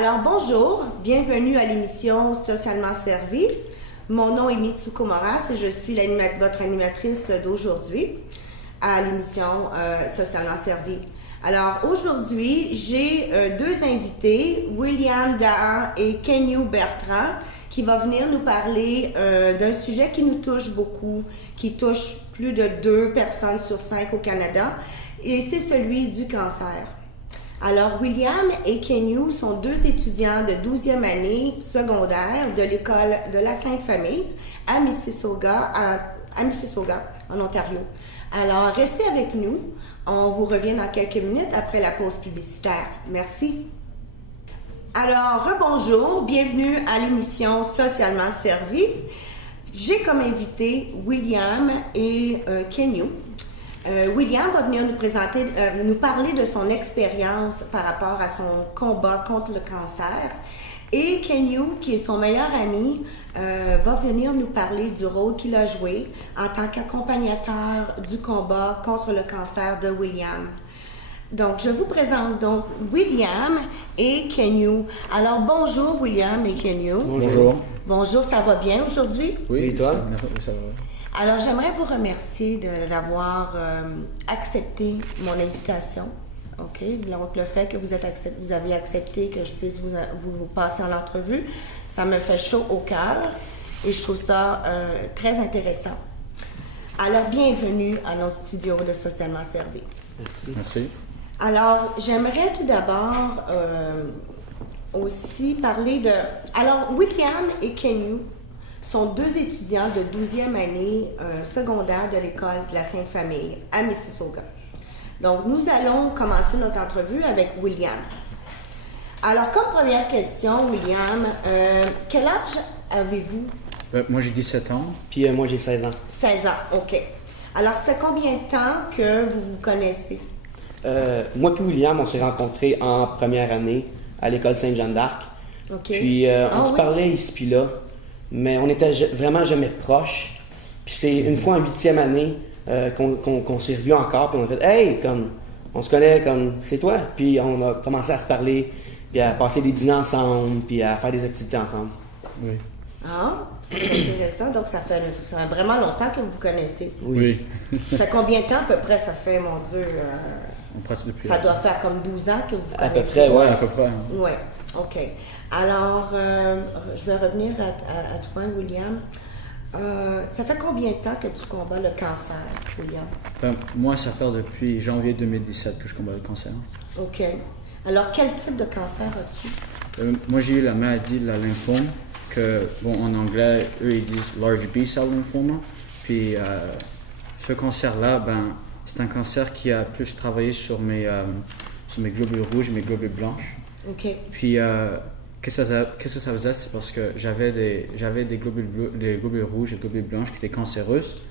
Alors bonjour, bienvenue à l'émission Socialement Servi. Mon nom est Mitsuko Moras et je suis votre animatrice d'aujourd'hui à l'émission Socialement Servi. Alors aujourd'hui, j'ai deux invités, William Daha et Kenyu Bertrand, qui vont venir nous parler d'un sujet qui nous touche beaucoup, qui touche plus de 2 personnes sur 5 au Canada, et c'est celui du cancer. Alors, William et Kenyu sont deux étudiants de 12e année secondaire de l'école de la Sainte-Famille à Mississauga, en Ontario. Alors, restez avec nous. On vous revient dans quelques minutes après la pause publicitaire. Merci. Alors, rebonjour, bienvenue à l'émission Socialement Servi. J'ai comme invité William et Kenyu. William va venir nous parler de son expérience par rapport à son combat contre le cancer. Et Kenyu, qui est son meilleur ami, va venir nous parler du rôle qu'il a joué en tant qu'accompagnateur du combat contre le cancer de William. Donc, je vous présente donc William et Kenyu. Alors, bonjour William et Kenyu. Bonjour. Bonjour, ça va bien aujourd'hui? Oui, et toi? Ça va. Alors, j'aimerais vous remercier d'avoir accepté mon invitation. OK? Donc, le fait que vous avez accepté que je puisse vous passer en entrevue, ça me fait chaud au cœur et je trouve ça très intéressant. Alors, bienvenue à nos studios de Socialement Servi. Merci. Alors, j'aimerais tout d'abord aussi parler de... Alors, William et Kenyu sont deux étudiants de 12e année secondaire de l'école de la Sainte-Famille à Mississauga. Donc, nous allons commencer notre entrevue avec William. Alors, comme première question, William, quel âge avez-vous? Moi, j'ai 17 ans. Puis moi, j'ai 16 ans. 16 ans, OK. Alors, ça fait combien de temps que vous vous connaissez? Moi et William, on s'est rencontrés en première année à l'école Sainte-Jeanne d'Arc. OK. Puis on se parlait ici puis là, mais on n'était vraiment jamais proches. Puis c'est une fois en 8e année qu'on s'est revus encore, puis on a fait « Hey, comme, on se connaît, comme, c'est toi? » Puis on a commencé à se parler, puis à passer des dîners ensemble, puis à faire des activités ensemble. Oui. Ah, c'est intéressant. Donc, ça fait vraiment longtemps que vous vous connaissez. Oui. Ça fait combien de temps à peu près? Ça fait, mon Dieu, On pratique depuis... ça doit faire comme 12 ans que vous vous À peu connaissez. près, ouais. à peu près. Hein. Oui, OK. Alors, je vais revenir à toi, William. Ça fait combien de temps que tu combats le cancer, William? Moi, ça fait depuis janvier 2017 que je combats le cancer. OK. Alors, quel type de cancer as-tu? Moi, j'ai eu la maladie de la lymphome, que, bon, en anglais, eux, ils disent large B-cell lymphoma. Puis, ce cancer-là, c'est un cancer qui a plus travaillé sur mes globules rouges et mes globules blanches. OK. Puis, qu'est-ce que ça faisait? C'est parce que j'avais des globules bleus, des globules rouges et des globules blanches qui étaient cancéreuses.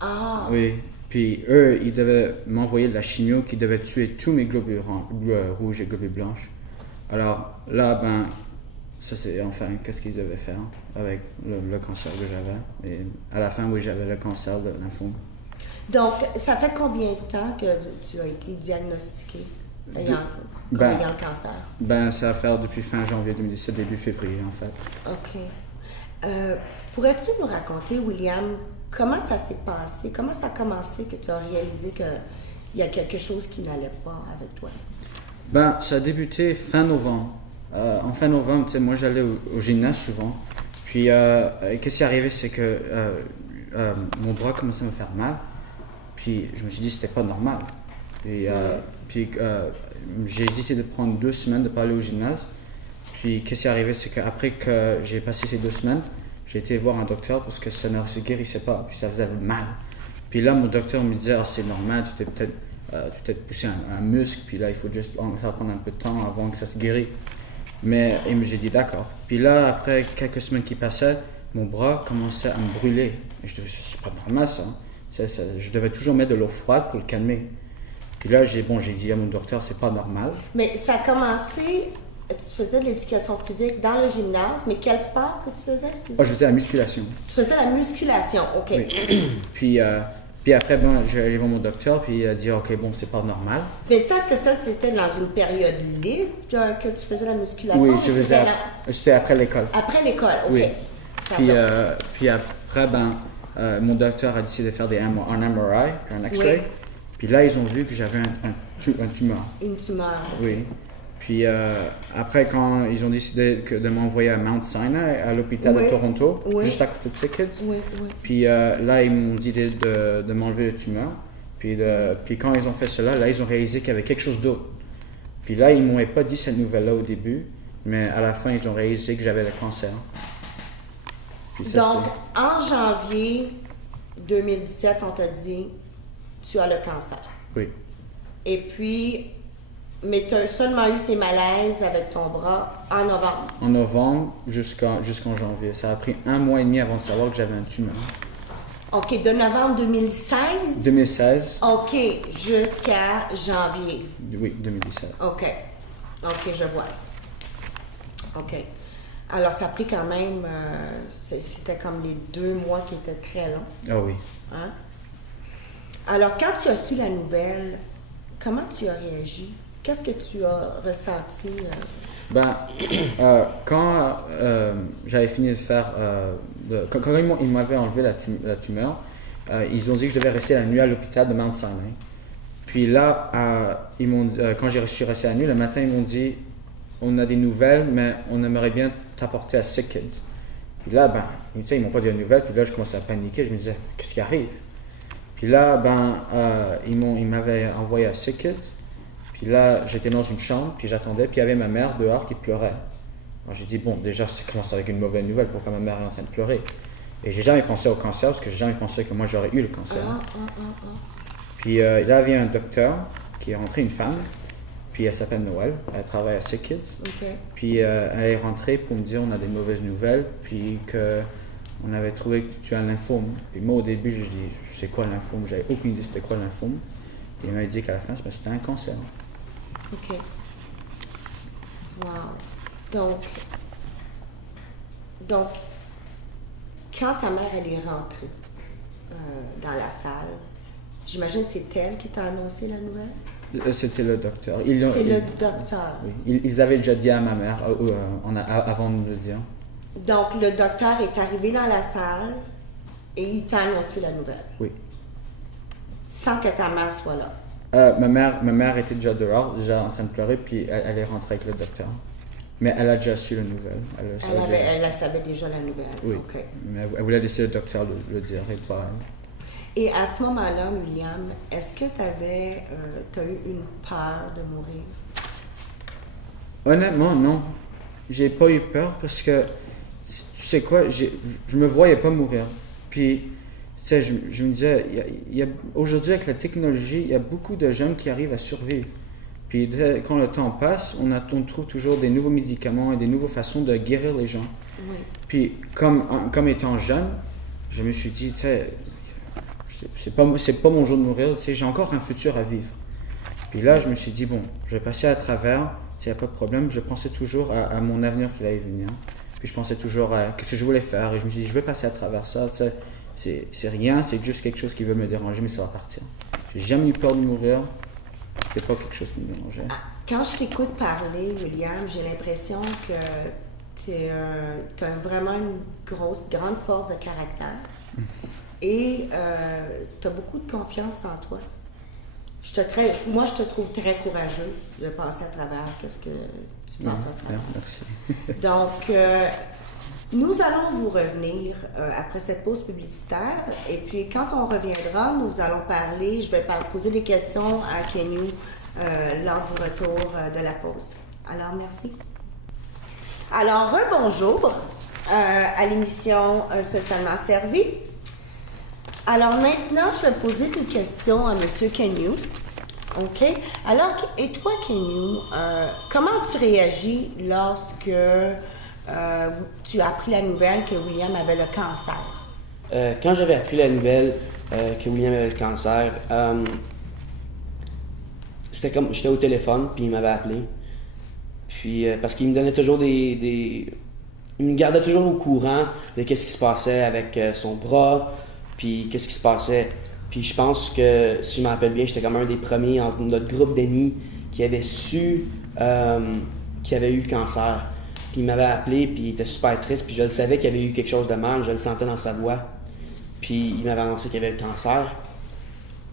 Ah! Oui. Puis, eux, ils devaient m'envoyer de la chimio qui devait tuer tous mes globules rouges et globules blanches. Alors, là, ça c'est enfin qu'est-ce qu'ils devaient faire avec le cancer que j'avais. Et à la fin, oui, j'avais le cancer de lymphome. Donc, ça fait combien de temps que tu as été diagnostiqué ayant le cancer? Ça va faire depuis fin janvier 2017, début février, en fait. OK. Pourrais-tu nous raconter, William, comment ça s'est passé? Comment ça a commencé que tu as réalisé qu'il y a quelque chose qui n'allait pas avec toi? Ça a débuté fin novembre. En fin novembre, moi, j'allais au gymnase souvent. Puis, qu'est-ce qui est arrivé, c'est que mon bras commençait à me faire mal. Puis, je me suis dit que c'était pas normal. Puis, j'ai décidé de prendre 2 semaines de ne pas aller au gymnase. Puis, qu'est-ce qui est arrivé, c'est qu'après que j'ai passé ces 2 semaines, j'ai été voir un docteur parce que ça ne se guérissait pas. Puis, ça faisait mal. Puis là, mon docteur me disait, c'est normal, tu t'es peut-être poussé un muscle. Puis là, ça va prendre un peu de temps avant que ça se guérisse. Mais j'ai dit d'accord. Puis là, après quelques semaines qui passaient, mon bras commençait à me brûler. Et je disais, c'est pas normal ça. Je devais toujours mettre de l'eau froide pour le calmer. Puis là, j'ai dit à mon docteur, c'est pas normal. Mais ça a commencé, tu faisais de l'éducation physique dans le gymnase, mais quel sport que tu faisais? Je faisais la musculation. Tu faisais la musculation, OK. Oui. Puis Puis après, bon, j'allais voir mon docteur, puis il a dit, OK, bon, c'est pas normal. Mais c'était dans une période libre que tu faisais la musculation? Oui, c'était après l'école. Après l'école, OK. Oui. Puis après, mon docteur a décidé de faire un MRI, puis un X-ray. Oui. Puis là, ils ont vu que j'avais un tumeur. Une tumeur. Oui. Puis après, quand ils ont décidé de m'envoyer à Mount Sinai, à l'hôpital de Toronto, juste à côté de SickKids. Oui. Puis là, ils m'ont dit de m'enlever le tumeur. Puis quand ils ont fait cela, là, ils ont réalisé qu'il y avait quelque chose d'autre. Puis là, ils ne m'ont pas dit cette nouvelle-là au début, mais à la fin, ils ont réalisé que j'avais le cancer. Puis ça, donc, en janvier 2017, on t'a dit, tu as le cancer. Oui. Et puis, mais tu as seulement eu tes malaises avec ton bras en novembre. En novembre jusqu'en janvier. Ça a pris 1 mois et demi avant de savoir que j'avais un tumeur. OK, de novembre 2016? 2016. OK, jusqu'à janvier. Oui, 2017. OK, je vois. OK. Alors, ça a pris quand même, c'était comme les 2 mois qui étaient très longs. Ah oui. Hein? Alors, quand tu as su la nouvelle, comment tu as réagi? Qu'est-ce que tu as ressenti? Quand j'avais fini de faire... quand ils m'avaient enlevé la tumeur, ils ont dit que je devais rester la nuit à l'hôpital de Mount Sinai. Puis là, quand j'ai reçu rester la nuit, le matin, ils m'ont dit « On a des nouvelles, mais on aimerait bien t'apporter à SickKids. » Puis là, ils m'ont pas dit de nouvelles. Puis là, je commençais à paniquer. Je me disais « Qu'est-ce qui arrive? » Puis là, ils m'avaient envoyé à SickKids. Puis là, j'étais dans une chambre, puis j'attendais, puis il y avait ma mère dehors qui pleurait. Alors j'ai dit, bon, déjà, ça commence avec une mauvaise nouvelle, pourquoi ma mère est en train de pleurer? Et j'ai jamais pensé au cancer, parce que j'ai jamais pensé que moi j'aurais eu le cancer. Puis là vient un docteur, qui est rentré, une femme, puis elle s'appelle Noël, elle travaille à SickKids. Okay. Puis elle est rentrée pour me dire, on a des mauvaises nouvelles, puis qu'on avait trouvé que tu as un lymphome. Puis moi, au début, je dis, c'est quoi le lymphome? J'avais aucune idée c'était quoi le lymphome. Et il m'a dit qu'à la fin, c'était un cancer. OK. Wow. Donc, quand ta mère, elle est rentrée dans la salle, j'imagine que c'est elle qui t'a annoncé la nouvelle? C'était le docteur. C'est le docteur. Oui. Ils avaient déjà dit à ma mère avant de me le dire. Donc, le docteur est arrivé dans la salle et il t'a annoncé la nouvelle? Oui. Sans que ta mère soit là? Ma mère était déjà dehors, déjà en train de pleurer, puis elle est rentrée avec le docteur. Mais elle a déjà su la nouvelle. Elle savait déjà la nouvelle? Oui. Okay. Mais elle voulait laisser le docteur le dire et pas elle. Et à ce moment-là, William, est-ce que tu as eu une peur de mourir? Honnêtement, non. J'ai pas eu peur parce que, tu sais quoi, je me voyais pas mourir. Puis, tu sais, je me disais, aujourd'hui avec la technologie, il y a beaucoup de jeunes qui arrivent à survivre. Puis quand le temps passe, on trouve toujours des nouveaux médicaments et des nouvelles façons de guérir les gens. Oui. Puis comme étant jeune, je me suis dit, tu sais, c'est pas mon jour de mourir, tu sais, j'ai encore un futur à vivre. Puis là, je me suis dit, bon, je vais passer à travers, il n'y a pas de problème. Je pensais toujours à mon avenir qui allait venir. Puis je pensais toujours à ce que je voulais faire et je me suis dit, je vais passer à travers ça, tu sais. C'est rien, c'est juste quelque chose qui veut me déranger, mais ça va partir. J'ai jamais eu peur de mourir, c'est pas quelque chose qui me dérangeait. Quand je t'écoute parler, William, j'ai l'impression que tu as vraiment une grande force de caractère et tu as beaucoup de confiance en toi. Moi, je te trouve très courageux de passer à travers ce que tu passes à travers. Merci. Donc, nous allons vous revenir après cette pause publicitaire et puis quand on reviendra, nous allons parler, je vais poser des questions à Kenyu lors du retour de la pause. Alors, merci. Alors, bonjour à l'émission Socialement servi. Alors maintenant, je vais poser une question à M. Kenyu. OK? Alors, et toi, Kenyu, comment tu réagis lorsque tu as appris la nouvelle que William avait le cancer? Quand j'avais appris la nouvelle que William avait le cancer, c'était comme j'étais au téléphone puis il m'avait appelé. Puis parce qu'il me donnait toujours il me gardait toujours au courant de qu'est-ce qui se passait avec son bras, puis qu'est-ce qui se passait. Puis je pense que, si je me rappelle bien, j'étais comme un des premiers dans notre groupe d'amis qui avait su qu'il avait eu le cancer. Puis il m'avait appelé, puis il était super triste, puis je le savais qu'il avait eu quelque chose de mal, je le sentais dans sa voix. Puis il m'avait annoncé qu'il avait le cancer.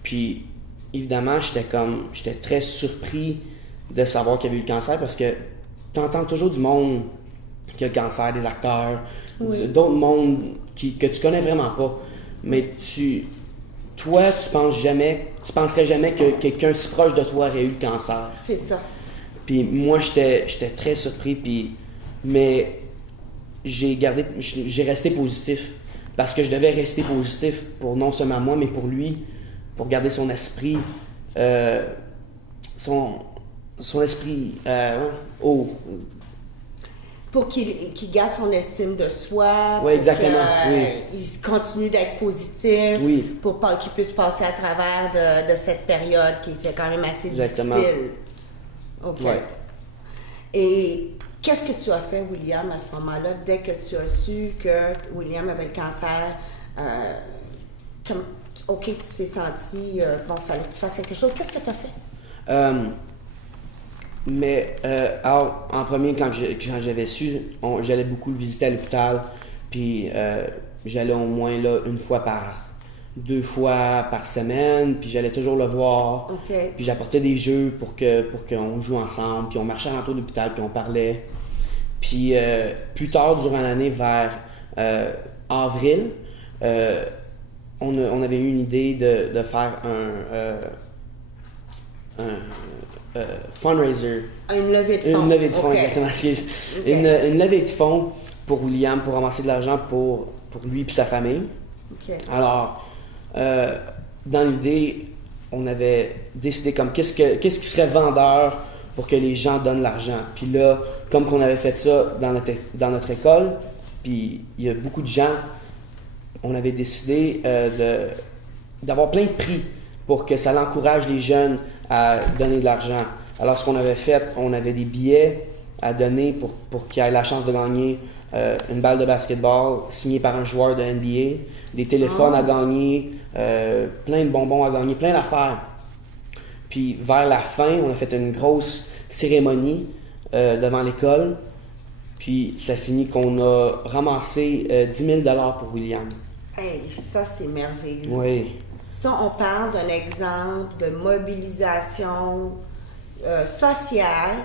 Puis évidemment, j'étais très surpris de savoir qu'il avait eu le cancer parce que tu entends toujours du monde qui a le cancer, des acteurs, d'autres mondes que tu connais vraiment pas. Mais toi, tu penserais jamais que quelqu'un si proche de toi aurait eu le cancer. C'est ça. Puis moi, j'étais très surpris, mais j'ai resté positif. Parce que je devais rester positif pour non seulement moi, mais pour lui, pour garder son esprit, son esprit haut. Pour qu'il garde son estime de soi, Oui, exactement. Il continue d'être positif, pour qu'il puisse passer à travers de cette période qui est quand même assez difficile. OK. Ouais. Et qu'est-ce que tu as fait, William, à ce moment-là, dès que tu as su que William avait le cancer? OK, tu t'es senti, il fallait que tu fasses quelque chose. Qu'est-ce que tu as fait? En premier, quand j'avais su, j'allais beaucoup le visiter à l'hôpital, puis j'allais au moins là 2 fois par semaine, puis j'allais toujours le voir. Okay. Puis j'apportais des jeux pour qu'on joue ensemble, puis on marchait alentour de l'hôpital, puis on parlait. Puis plus tard durant l'année, vers avril, on avait eu une idée de faire un fundraiser. Une levée de fonds. Une levée de fonds, Okay. exactement. Okay. Une levée de fonds pour William, pour ramasser de l'argent pour lui et sa famille. Okay. Alors, dans l'idée, on avait décidé comme qu'est-ce qui serait vendeur pour que les gens donnent l'argent. Puis là, comme qu'on avait fait ça dans notre école, puis il y a beaucoup de gens, on avait décidé d'avoir plein de prix pour que ça l'encourage les jeunes à donner de l'argent. Alors, ce qu'on avait fait, on avait des billets à donner pour qu'ils aient la chance de gagner une balle de basketball signée par un joueur de NBA, des téléphones à gagner, plein de bonbons à gagner, plein d'affaires. Puis, vers la fin, on a fait une grosse cérémonie devant l'école. Puis, ça finit qu'on a ramassé 10 000 pour William. Hey, ça, c'est merveilleux. Oui. Ça, on parle d'un exemple de mobilisation sociale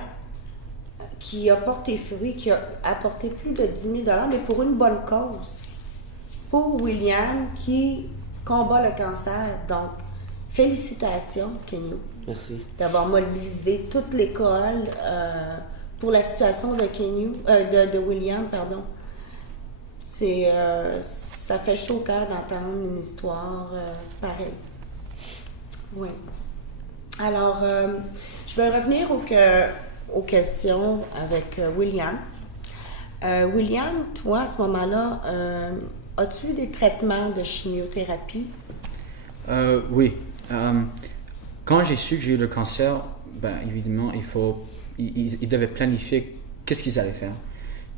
qui a porté fruit, qui a apporté plus de 10 000 $, mais pour une bonne cause. Pour William qui combat le cancer. Donc, félicitations, Kenyo. Merci. D'avoir mobilisé toute l'école pour la situation de de William, pardon. Ça fait chaud au cœur d'entendre une histoire pareille. Oui. Alors, je vais revenir aux questions avec William. William, toi, à ce moment-là, as-tu eu des traitements de chimiothérapie? Oui. Quand j'ai su que j'ai eu le cancer, ben, évidemment, ils devaient planifier qu'est-ce qu'ils allaient faire.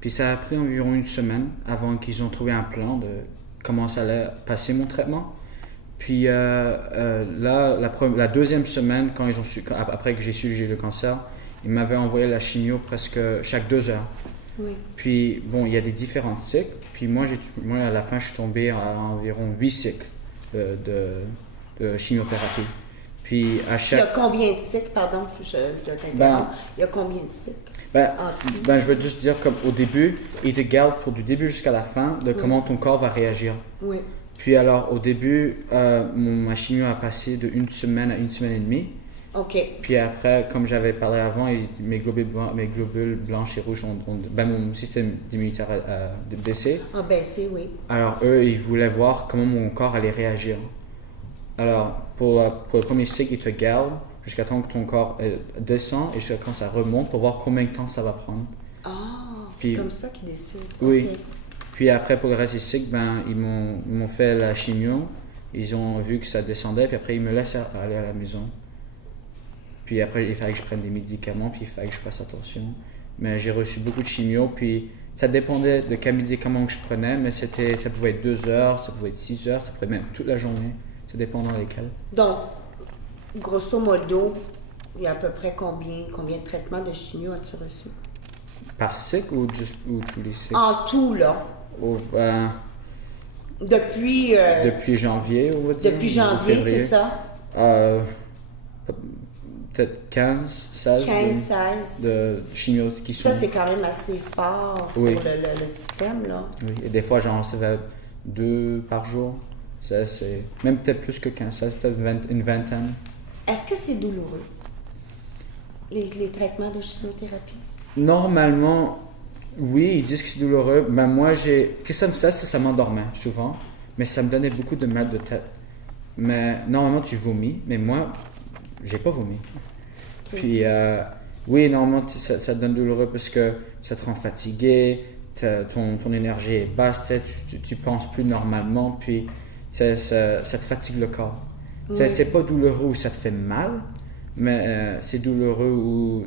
Puis ça a pris environ 1 semaine avant qu'ils ont trouvé un plan de comment ça allait passer mon traitement. Puis là, la deuxième semaine, après que j'ai su que j'ai eu le cancer, ils m'avaient envoyé la chimio presque chaque 2 heures. Oui. Puis bon, il y a des différents cycles. Puis moi, à la fin, je suis tombé à environ 8 cycles de chimiothérapie. Puis à chaque... Il y a combien de cycles, pardon, je t'interromps. Il y a combien de cycles? Je veux juste dire qu'au début, ils te gardent pour du début jusqu'à la fin de comment ton corps va réagir. Oui. Puis alors, au début, ma chimio a passé de 1 semaine à 1 semaine et demie. OK. Puis après, comme j'avais parlé avant, mes globules blanches et rouges mon système immunitaire a baissé. A baissé, oui. Alors eux, ils voulaient voir comment mon corps allait réagir. Alors, pour le premier cycle, ils te gardent jusqu'à temps que ton corps descend et jusqu'à quand ça remonte pour voir combien de temps ça va prendre. C'est comme ça qu'ils décident. Oui. Okay. Puis après, pour le reste du cycle, ils m'ont fait la chimio. Ils ont vu que ça descendait, puis après, ils me laissent aller à la maison. Puis après, il fallait que je prenne des médicaments, puis il fallait que je fasse attention. Mais j'ai reçu beaucoup de chimio, puis ça dépendait de quel médicament que je prenais, mais ça pouvait être 2 heures, ça pouvait être 6 heures, ça pouvait même toute la journée. Ça dépend dans lesquels. Donc, grosso modo, il y a à peu près combien de traitements de chimio as-tu reçu? Par cycle ou tous les cycles? En tout, là. Depuis Janvier, on va dire. Depuis janvier, c'est ça? Peut-être 15, 16. 16. De chimio qui sont... Ça, c'est quand même assez fort pour le système, là. Oui, et des fois, j'en recevais 2 par jour. Ça, c'est même peut-être plus que 15, peut-être une vingtaine. Est-ce que c'est douloureux, les traitements de chimiothérapie? Normalement, oui, ils disent que c'est douloureux. Mais moi, qu'est-ce que ça me faisait, c'est que ça m'endormait souvent. Mais ça me donnait beaucoup de mal de tête. Mais normalement, tu vomis. Mais moi, j'ai pas vomi. Puis, oui, normalement, ça te donne douloureux parce que ça te rend fatigué, ton énergie est basse, tu penses plus normalement, puis ça te fatigue le corps. Oui. C'est pas douloureux où ça te fait mal, mais c'est douloureux où...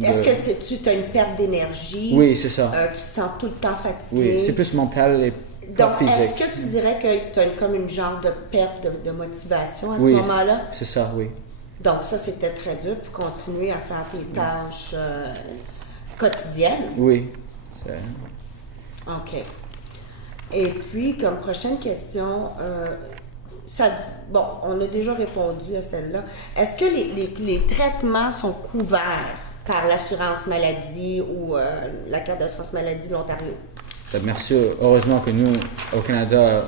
Est-ce que tu as une perte d'énergie? Oui, c'est ça. Tu te sens tout le temps fatigué? Oui, c'est plus mental et pas donc, physique. est-ce que tu dirais que tu as comme une genre de perte de motivation à ce Oui, moment-là? c'est ça, oui. Donc, ça, c'était très dur pour continuer à faire tes tâches quotidiennes. Oui. OK. Et puis, comme prochaine question, on a déjà répondu à celle-là. Est-ce que les traitements sont couverts par l'assurance maladie ou la carte d'assurance maladie de l'Ontario? Merci. Heureusement que nous, au Canada,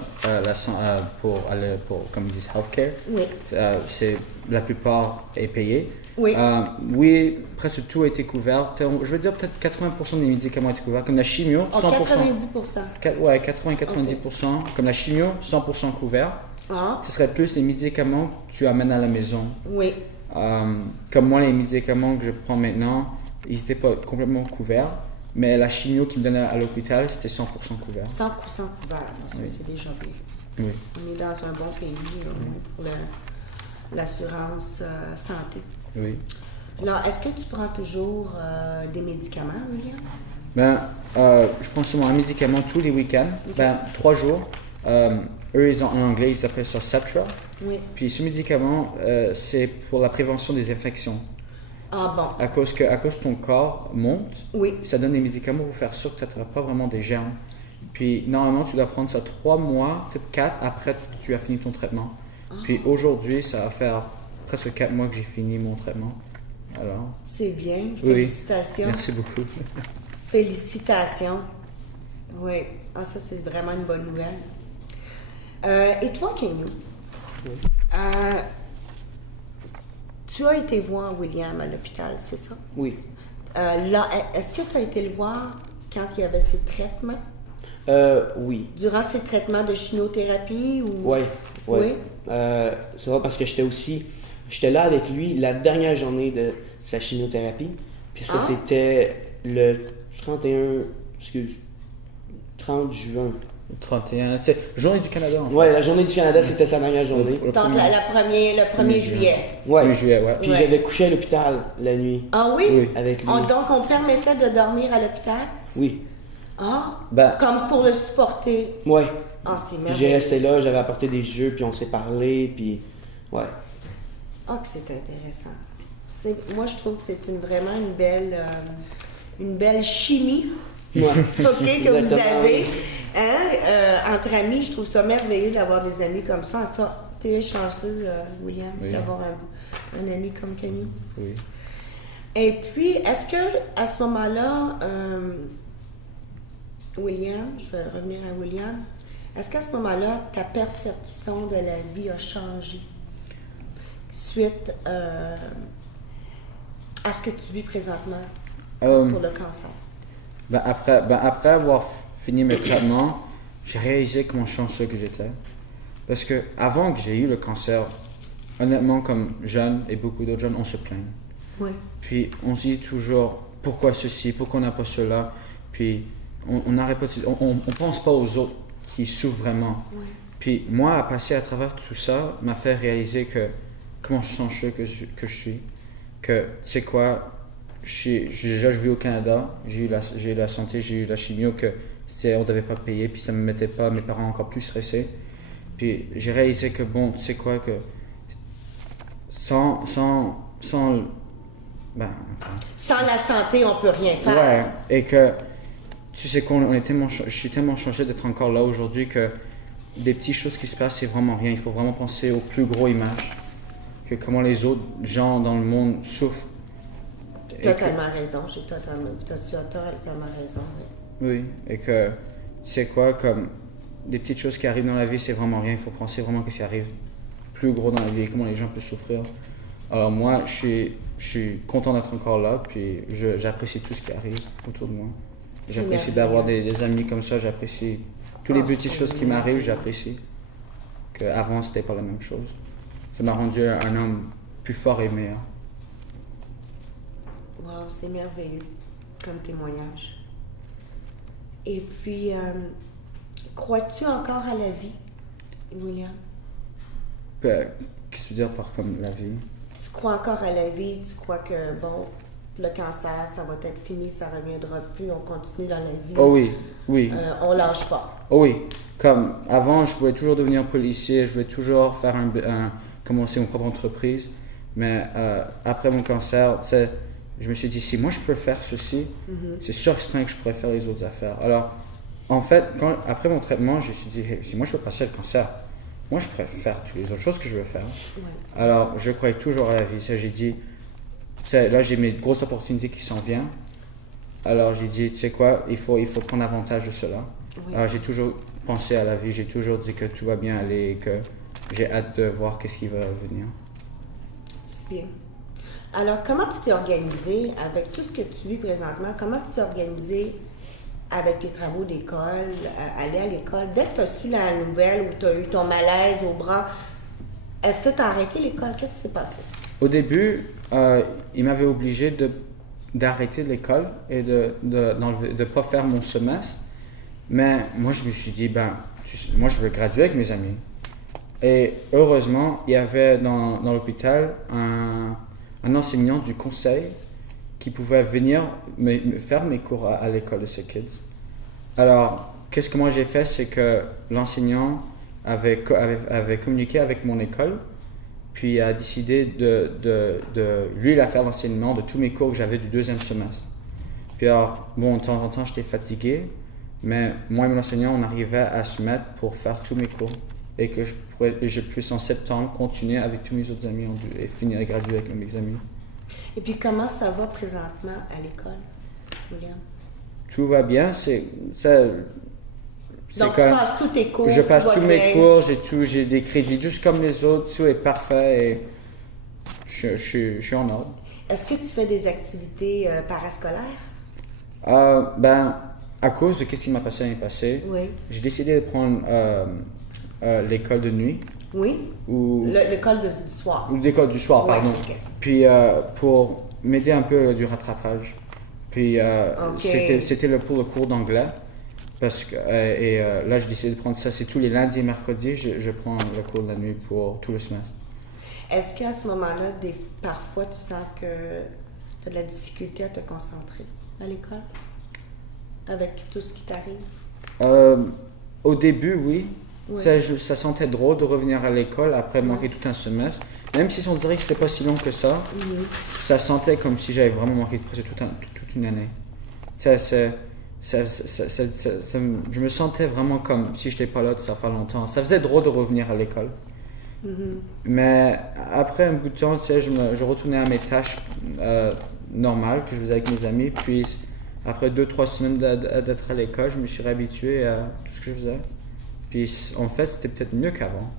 pour comme ils disent, healthcare, Oui. La plupart est payé. Oui. Oui, presque tout a été couvert. Je veux dire peut-être 80% des médicaments ont été couverts. Comme la chimio, 100%. 90%. Ouais, 80-90%. Okay. Comme la chimio, 100% couvert. Ah. Ce serait plus les médicaments que tu amènes à la maison. Oui. Comme moi, les médicaments que je prends maintenant, ils n'étaient pas complètement couverts. Mais la chimio qui me donnait à l'hôpital, c'était 100% couvert. 100% couvert, ça Oui. c'est déjà bien. Oui. On est dans un bon pays pour l'assurance santé. Oui. Alors, est-ce que tu prends toujours des médicaments, William? Je prends souvent un médicament tous les week-ends, Okay. 3 jours. Eux, en anglais, ils appellent ça Septra. Oui. Puis ce médicament, c'est pour la prévention des infections. Ah bon? À cause que ton corps monte, Oui. ça donne des médicaments pour faire sûr que tu n'attrapes pas vraiment des germes. Puis normalement, tu dois prendre ça 3 mois, peut-être 4, après tu as fini ton traitement. Puis aujourd'hui, ça va faire presque 4 mois que j'ai fini mon traitement. Alors... C'est bien. Oui. Félicitations. Merci beaucoup. Félicitations. Oui. Ah, ça, c'est vraiment une bonne nouvelle. Et toi, Kenyu? Oui. Tu as été voir William à l'hôpital, c'est ça? Oui. Là, est-ce que tu as été le voir quand il y avait ses traitements? Oui. Durant ses traitements de chimiothérapie ou... Oui. Oui. C'est vrai parce que j'étais là avec lui la dernière journée de sa chimiothérapie. Puis ça, c'était le 30 juin. 31, c'est Journée du Canada. En fait. Ouais, la journée du Canada, c'était sa dernière journée. Donc, le 1er juillet. Ouais. 1er juillet, ouais. Puis Ouais. j'avais couché à l'hôpital la nuit Ah oui? Oui. avec lui. Donc, on permettait de dormir à l'hôpital? Oui. Ah! Ben- Comme pour le supporter. Ouais. Ah, c'est Puis j'ai merveilleux. resté là, j'avais apporté des jeux, puis on s'est parlé, puis ouais. Ah, que c'est intéressant. Moi, je trouve que c'est vraiment une belle chimie. Ouais. OK, que vous Exactement. avez. Entre amis, je trouve ça merveilleux d'avoir des amis comme ça. Toi, t'es chanceux, William, Oui. d'avoir un ami comme Camille. Oui. Et puis, est-ce que à ce moment-là, William, je vais revenir à William, est-ce qu'à ce moment-là, ta perception de la vie a changé suite à ce que tu vis présentement pour le cancer? Après avoir fini mes traitements, j'ai réalisé comment chanceux que j'étais. Parce que avant que j'ai eu le cancer, honnêtement, comme jeune et beaucoup d'autres jeunes, on se plaint. Oui. Puis on se dit toujours pourquoi ceci, pourquoi on n'a pas cela. Puis on n'arrête pas, on pense pas aux autres qui souffrent vraiment. Oui. Puis moi, à passer à travers tout ça, m'a fait réaliser que comment chanceux que je suis. Que tu sais quoi, j'ai déjà joué au Canada, j'ai eu la santé, j'ai eu la chimio que on ne devait pas payer, puis ça me mettait pas mes parents encore plus stressés. Puis j'ai réalisé que, bon, tu sais quoi, que sans ben, Sans la santé, on peut rien faire. ouais, et que, tu sais qu'on est tellement, je suis tellement chanceux d'être encore là aujourd'hui que des petites choses qui se passent, c'est vraiment rien. Il faut vraiment penser aux plus gros images, que comment les autres gens dans le monde souffrent. Totalement raison, tu as totalement raison. Oui, et que, tu sais quoi, comme des petites choses qui arrivent dans la vie, c'est vraiment rien. Il faut penser vraiment que ça arrive plus gros dans la vie, comment les gens peuvent souffrir. Alors moi, je suis content d'être encore là, puis j'apprécie tout ce qui arrive autour de moi. J'apprécie d'avoir des amis comme ça, j'apprécie toutes les petites choses qui m'arrivent, j'apprécie. Qu'avant, c'était pas la même chose. Ça m'a rendu un homme plus fort et meilleur. Wow, c'est merveilleux comme témoignage. Et puis, crois-tu encore à la vie, William? Qu'est-ce que tu veux dire par comme la vie? Tu crois encore à la vie? Tu crois que, bon, le cancer, ça va être fini, ça ne reviendra plus, on continue dans la vie? Oh oui, oui. On lâche pas. Oh oui. Comme avant, je voulais toujours devenir policier, je voulais toujours faire commencer mon propre entreprise. Mais après mon cancer, tu sais, je me suis dit, si moi je peux faire ceci, c'est sûr que je pourrais faire les autres affaires. Alors, en fait, après mon traitement, je me suis dit, hey, si moi je peux passer le cancer, moi je pourrais faire toutes les autres choses que je veux faire. Ouais. Alors, je croyais toujours à la vie. Ça, j'ai dit, là j'ai mes grosses opportunités qui s'en viennent. Alors j'ai dit, tu sais quoi, il faut prendre avantage de cela. Oui. Alors j'ai toujours pensé à la vie, j'ai toujours dit que tout va bien aller et que j'ai hâte de voir qu'est-ce qui va venir. C'est bien. Alors, comment tu t'es organisé avec tout ce que tu vis présentement? Comment tu t'es organisé avec tes travaux d'école, aller à l'école? Dès que tu as su la nouvelle ou tu as eu ton malaise au bras, est-ce que tu as arrêté l'école? Qu'est-ce qui s'est passé? Au début, il m'avait obligé d'arrêter l'école et de pas faire mon semestre. Mais moi, je me suis dit, moi, je veux graduer avec mes amis. Et heureusement, il y avait dans l'hôpital un enseignant du conseil qui pouvait venir me faire mes cours à l'école de ces kids. Alors, qu'est-ce que moi j'ai fait, c'est que l'enseignant avait communiqué avec mon école, puis a décidé lui, il a fait l'enseignement de tous mes cours que j'avais du deuxième semestre. Puis alors, bon, de temps en temps, j'étais fatigué, mais moi et mon enseignant, on arrivait à se mettre pour faire tous mes cours. Et que je puisse en septembre continuer avec tous mes autres amis et finir et graduer avec mes amis. Et puis, comment ça va présentement à l'école, William? Tout va bien, Donc, tu passes tous tes cours? Je passe tous mes cours, j'ai des crédits juste comme les autres, tout est parfait et je suis en ordre. Est-ce que tu fais des activités parascolaires? À cause de ce qui m'a passé l'année passée, Oui. j'ai décidé de prendre l'école de nuit. Oui. Ou l'école du soir. Ou l'école du soir, Ouais, pardon. okay. Puis pour m'aider un peu du rattrapage. Puis Okay. c'était pour le cours d'anglais. Parce que là, j'ai décidé de prendre ça. C'est tous les lundis et mercredis, je prends le cours de la nuit pour tout le semestre. Est-ce qu'à ce moment-là, parfois, tu sens que tu as de la difficulté à te concentrer à l'école? Avec tout ce qui t'arrive? Au début, oui. Oui. Ça sentait drôle de revenir à l'école après manquer tout un semestre. Même si on dirait que c'était pas si long que ça, ça sentait comme si j'avais vraiment manqué de presque toute une année. Je me sentais vraiment comme si j'étais pas là, ça fait longtemps. Ça faisait drôle de revenir à l'école. Mais après un bout de temps, je retournais à mes tâches normales que je faisais avec mes amis. Puis après 2-3 semaines d'être à l'école, je me suis réhabitué à tout ce que je faisais. Puis en fait, c'était peut-être mieux qu'avant.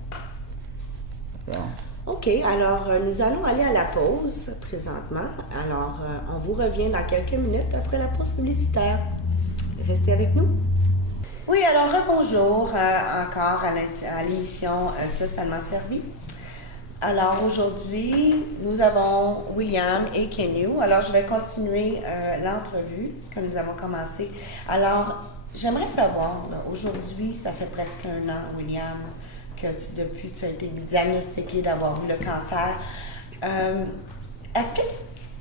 Alors. OK, alors nous allons aller à la pause présentement. Alors, on vous revient dans quelques minutes après la pause publicitaire. Restez avec nous. Oui, alors rebonjour encore à l'émission Socialement Servi. Alors aujourd'hui, nous avons William et Kenyu. Alors je vais continuer l'entrevue que nous avons commencé. Alors, j'aimerais savoir, là, aujourd'hui, ça fait presque 1 an, William, que depuis tu as été diagnostiqué d'avoir eu le cancer. Est-ce que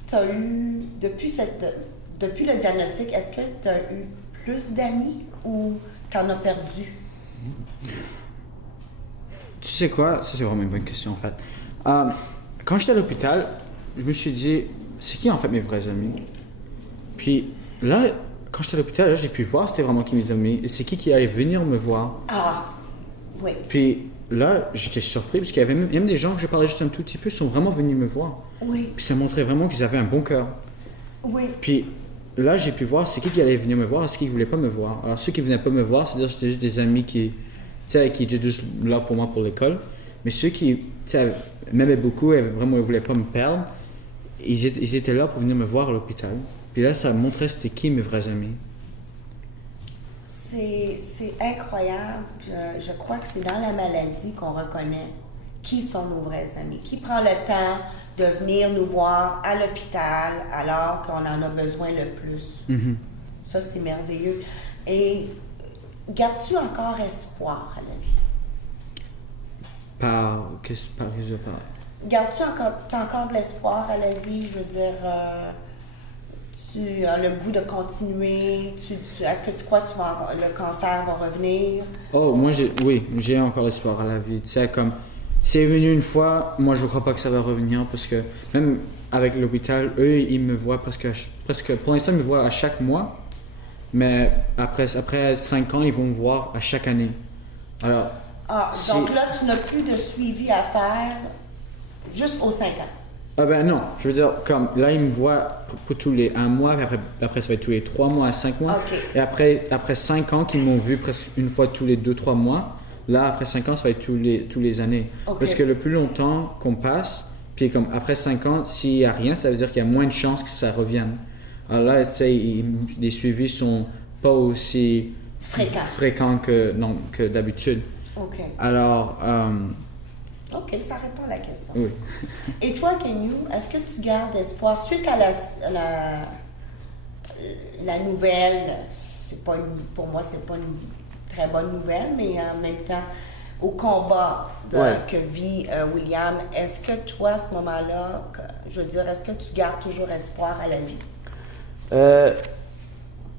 tu as eu, depuis le diagnostic, est-ce que tu as eu plus d'amis ou tu en as perdu? Tu sais quoi? Ça, c'est vraiment une bonne question, en fait. Quand j'étais à l'hôpital, je me suis dit, c'est qui, en fait, mes vrais amis? Puis là, quand j'étais à l'hôpital, là, j'ai pu voir c'était vraiment qui mes amis. Et c'est qui allait venir me voir. Ah, oui. Puis là, j'étais surpris parce qu'il y avait même des gens que je parlais juste un tout petit peu sont vraiment venus me voir. Oui. Puis ça montrait vraiment qu'ils avaient un bon cœur. Oui. Puis là, j'ai pu voir c'est qui allait venir me voir et ceux qui ne voulaient pas me voir. Alors ceux qui ne venaient pas me voir, c'est-à-dire c'était juste des amis qui étaient juste là pour moi pour l'école. Mais ceux qui m'aimaient beaucoup et vraiment ne voulaient pas me perdre, ils étaient là pour venir me voir à l'hôpital. Puis là, ça montrait c'était qui mes vrais amis. C'est incroyable. Je crois que c'est dans la maladie qu'on reconnaît qui sont nos vrais amis. Qui prend le temps de venir nous voir à l'hôpital alors qu'on en a besoin le plus. Mm-hmm. Ça, c'est merveilleux. Et gardes-tu encore espoir à la vie? Qu'est-ce que je parle? Gardes-tu encore de l'espoir à la vie? Je veux dire, tu as le goût de continuer? Est-ce que tu crois que le cancer va revenir? Oh, j'ai encore l'espoir à la vie. Tu sais, comme, c'est venu une fois, moi je ne crois pas que ça va revenir parce que même avec l'hôpital, eux, ils me voient presque pour l'instant, ils me voient à chaque mois, mais après 5 ans, ils vont me voir à chaque année. Alors, donc là, tu n'as plus de suivi à faire juste aux 5 ans? Ah ben non, je veux dire, comme là, ils me voient pour tous les 1 mois, après ça va être tous les 3 mois à 5 mois. Okay. Et après 5 ans, qu'ils m'ont vu presque une fois tous les 2-3 mois, là, après 5 ans, ça va être tous les années. Okay. Parce que le plus longtemps qu'on passe, puis comme après 5 ans, s'il n'y a rien, ça veut dire qu'il y a moins de chances que ça revienne. Alors là, tu sais, les suivis sont pas aussi fréquents que d'habitude. OK. Alors... OK, ça répond à la question. Oui. Et toi, Kenyu, est-ce que tu gardes espoir suite à la nouvelle? Pour moi, c'est pas une très bonne nouvelle, mais en même temps, au combat que vit William, est-ce que toi, à ce moment-là, je veux dire, est-ce que tu gardes toujours espoir à la vie?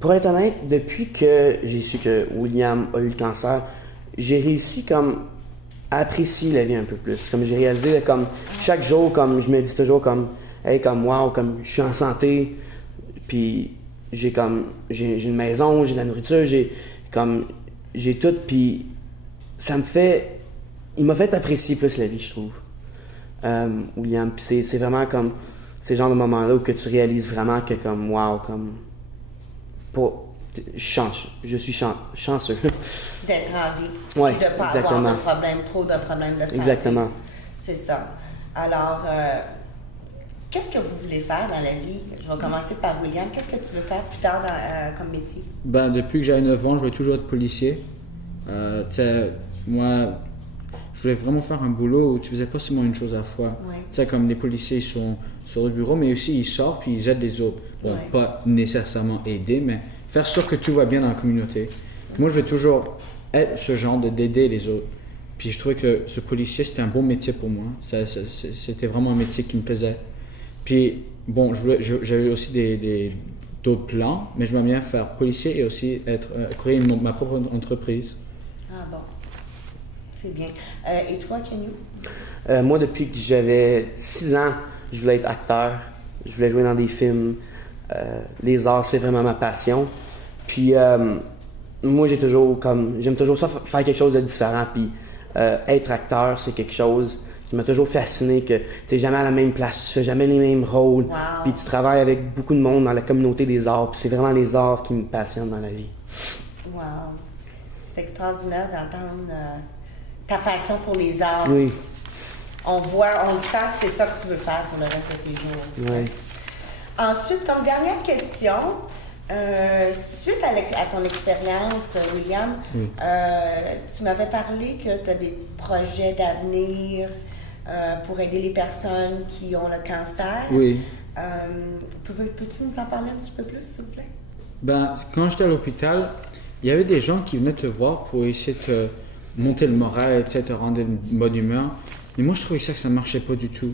Pour être honnête, depuis que j'ai su que William a eu le cancer, j'ai réussi comme à apprécier la vie un peu plus. Comme j'ai réalisé, comme chaque jour, comme je me dis toujours comme, hey, comme wow, comme je suis en santé, puis j'ai une maison, j'ai de la nourriture, j'ai tout, puis il m'a fait apprécier plus la vie, je trouve. William, puis c'est vraiment comme ces genres de moments-là où que tu réalises vraiment que comme wow, comme je suis chanceux. D'être en vie. Oui, et de ne pas avoir trop de problèmes de santé. Exactement. C'est ça. Alors, qu'est-ce que vous voulez faire dans la vie? Je vais commencer par William. Qu'est-ce que tu veux faire plus tard comme métier? Ben, depuis que j'ai 9 ans, je voulais toujours être policier. Moi, je voulais vraiment faire un boulot où tu faisais pas seulement une chose à la fois. Ouais. Tu sais, comme les policiers sont sur le bureau, mais aussi ils sortent puis ils aident les autres. Bon, pas nécessairement aider, mais faire sûr que tout va bien dans la communauté. Moi, je veux toujours être ce genre d'aider les autres. Puis je trouvais que ce policier, c'était un bon métier pour moi. C'était vraiment un métier qui me plaisait. Puis, bon, j'avais aussi d'autres plans, mais je voulais bien faire policier et aussi créer ma propre entreprise. Ah bon, c'est bien. Et toi, Kenyu? Moi, depuis que j'avais 6 ans, je voulais être acteur. Je voulais jouer dans des films. Les arts, c'est vraiment ma passion. Puis, moi, j'aime toujours ça, faire quelque chose de différent. Puis, être acteur, c'est quelque chose qui m'a toujours fasciné, que tu n'es jamais à la même place, tu fais jamais les mêmes rôles. Wow. Puis, tu travailles avec beaucoup de monde dans la communauté des arts. Puis, c'est vraiment les arts qui me passionnent dans la vie. Wow. C'est extraordinaire d'entendre ta passion pour les arts. Oui. On le sent que c'est ça que tu veux faire pour le reste de tes jours. Oui. Ensuite, comme dernière question, suite à ton expérience, William, tu m'avais parlé que tu as des projets d'avenir pour aider les personnes qui ont le cancer. Oui. Peux-tu nous en parler un petit peu plus, s'il vous plaît? Ben, quand j'étais à l'hôpital, il y avait des gens qui venaient te voir pour essayer de te monter le moral, te rendre de bonne humeur. Mais moi, je trouvais que ça ne marchait pas du tout.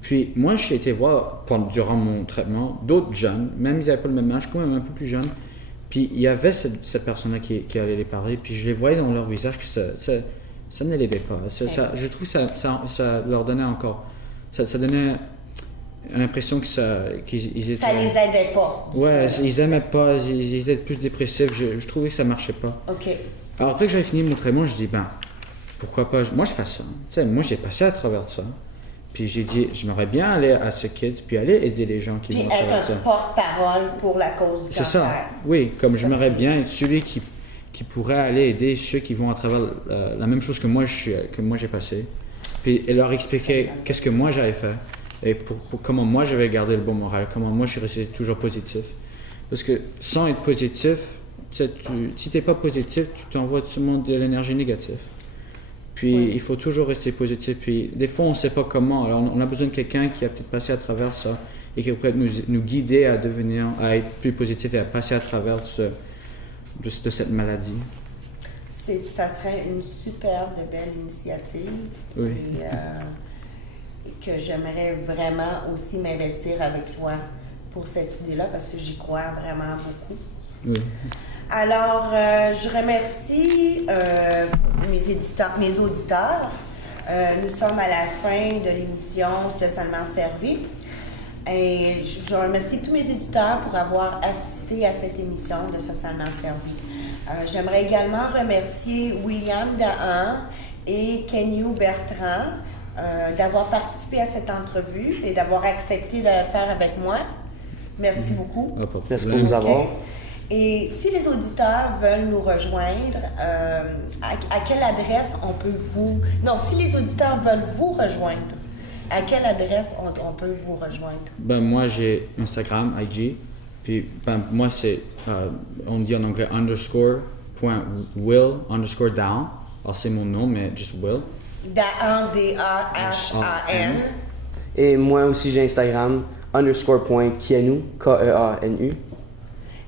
Puis moi, j'ai été voir durant mon traitement d'autres jeunes, même ils n'avaient pas le même âge, quand même un peu plus jeunes. Puis il y avait cette personne-là qui allait les parler, puis je les voyais dans leur visage que ça ne l'aidait pas. Je trouve que ça leur donnait encore... Ça donnait l'impression que qu'ils étaient... Ça les aidait pas. Ouais, ils aimaient pas, ils étaient plus dépressifs. Je trouvais que ça marchait pas. OK. Alors après que j'avais fini mon traitement, je dis, ben, pourquoi pas... Moi, je fais ça. Tu sais, moi, j'ai passé à travers ça. Puis j'ai dit, j'aimerais bien aller à ce kids, puis aller aider les gens qui Puis vont à travers être ça. un porte-parole pour la cause du C'est cancer. ça. Oui, comme Ça, j'aimerais c'est- bien être celui qui pourrait aller aider ceux qui vont à travers la même chose que moi j'ai passé. Puis et leur expliquer qu'est-ce que moi j'avais fait et pour comment moi j'avais gardé le bon moral, comment moi je suis resté toujours positif. Parce que sans être positif, si tu n'es pas positif, tu t'envoies seulement de l'énergie négative. Puis il faut toujours rester positif. Puis des fois on ne sait pas comment. Alors on a besoin de quelqu'un qui a peut-être passé à travers ça et qui pourrait nous guider à à être plus positif et à passer à travers de cette maladie. Ça serait une superbe belle initiative. Oui. Et que j'aimerais vraiment aussi m'investir avec toi pour cette idée-là parce que j'y crois vraiment beaucoup. Oui. Alors, je remercie mes auditeurs. Nous sommes à la fin de l'émission Socialement servi. Et je remercie tous mes éditeurs pour avoir assisté à cette émission de Socialement servi. J'aimerais également remercier William Dahan et Kenyu Bertrand d'avoir participé à cette entrevue et d'avoir accepté de la faire avec moi. Merci beaucoup. Ah, pas de Merci pour problème. nous avoir. OK. Et si les auditeurs veulent nous rejoindre, à quelle adresse on peut vous... Non, si les auditeurs veulent vous rejoindre, à quelle adresse on peut vous rejoindre? Ben, moi, j'ai Instagram, IG. Puis, ben, moi, c'est, on dit en anglais _.will_down. Alors, c'est mon nom, mais juste Will. Dahan, D-A-H-A-N. Et moi aussi, j'ai Instagram, _.kianu, K-E-A-N-U.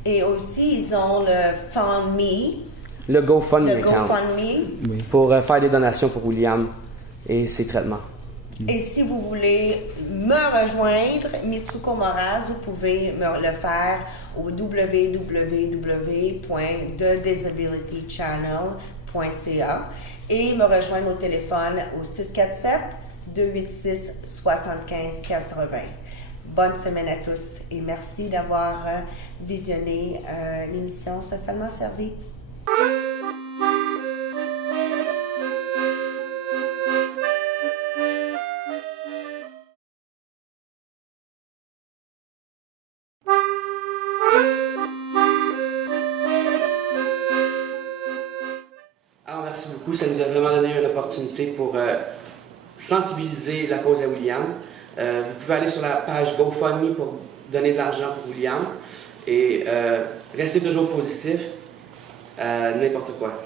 Et aussi, ils ont le FundMe, Le GoFundMe le account. GoFundMe. Pour faire des donations pour William et ses traitements. Et si vous voulez me rejoindre, Mitsuko Moraz, vous pouvez le faire au www.thedisabilitychannel.ca et me rejoindre au téléphone au 647-286-7580. Bonne semaine à tous et merci d'avoir visionné l'émission Socialement servi. Alors, merci beaucoup. Ça nous a vraiment donné une opportunité pour sensibiliser la cause à William. Vous pouvez aller sur la page GoFundMe pour donner de l'argent pour William et rester toujours positif, n'importe quoi.